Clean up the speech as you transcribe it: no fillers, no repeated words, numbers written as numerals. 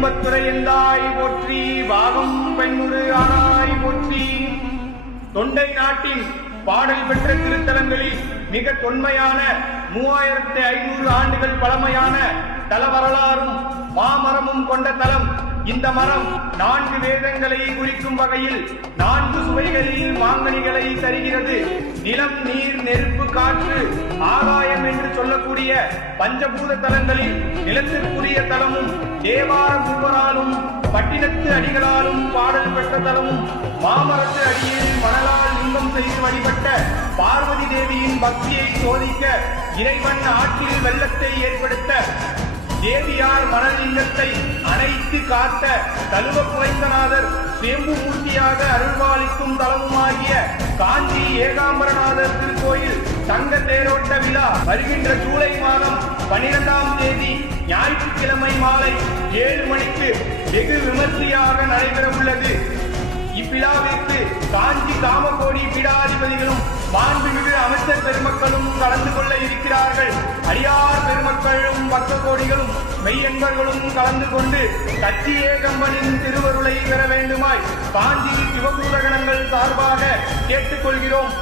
கும்பத்துறை எந்தாய் போற்றி, பாகம் பெண்ணுரு ஆனாய் போற்றி. தொண்டை நாட்டின் பாடல் பெற்ற திருத்தலங்களில் மிக தொன்மையான 3500 ஆண்டுகள் பழமையான தல வரலாறும் மாமரமும் கொண்ட தலம். இந்த மரம் 4 வேதங்களை குறிக்கும் வகையில் 4 சுவைகளில் மாங்கனிகளை தருகிறது. நிலம், நீர், நெருப்பு, காற்று, ஆகாயம் என்று சொல்லக்கூடிய பஞ்சபூத தலங்களில் நிலத்திற்குரிய தலமும், தேவார மூவராலும் பட்டினத்து அடிகளாலும் பாடல் பெற்ற தலமும், மாமரத்து அடியில் மணலால் லிங்கம் செய்து வழிபட்ட பார்வதி தேவியின் பக்தியை சோதிக்க இறைவன் ஆற்றில் வெள்ளத்தை ஏற்படுத்த தேவியார் மணலிங்கத்தை அணைத்து காத்த தலுவ குலைந்தநாதர் சேம்பு மூர்த்தியாக அருள்பாலிக்கும் தலமுமாகிய காஞ்சி ஏகாம்பரநாதர் திருக்கோயில் தங்க தேரோட்ட விழா வருகின்ற ஜூலை மாதம் 12ஆம் தேதி ஞாயிற்றுக்கிழமை மாலை 7 மணிக்கு வெகு விமர்சையாக நடைபெற உள்ளது. இவ்விழாவிற்கு காஞ்சி காமகோடி பீடாதிபதிகளும் மாண்புமிகு அமைச்சர் பெருமக்களும் கலந்து கொள்ள இருக்கிறார்கள். அடியார் பெருமக்களும் பக்த கோடிகளும் மெய்யன்பர்களும் கலந்து கொண்டு கட்சி ஏகம்பனின் திருவருளை பெற வேண்டுமாய் காஞ்சி சிவபூதகணங்கள் சார்பாக கேட்டுக்கொள்கிறோம்.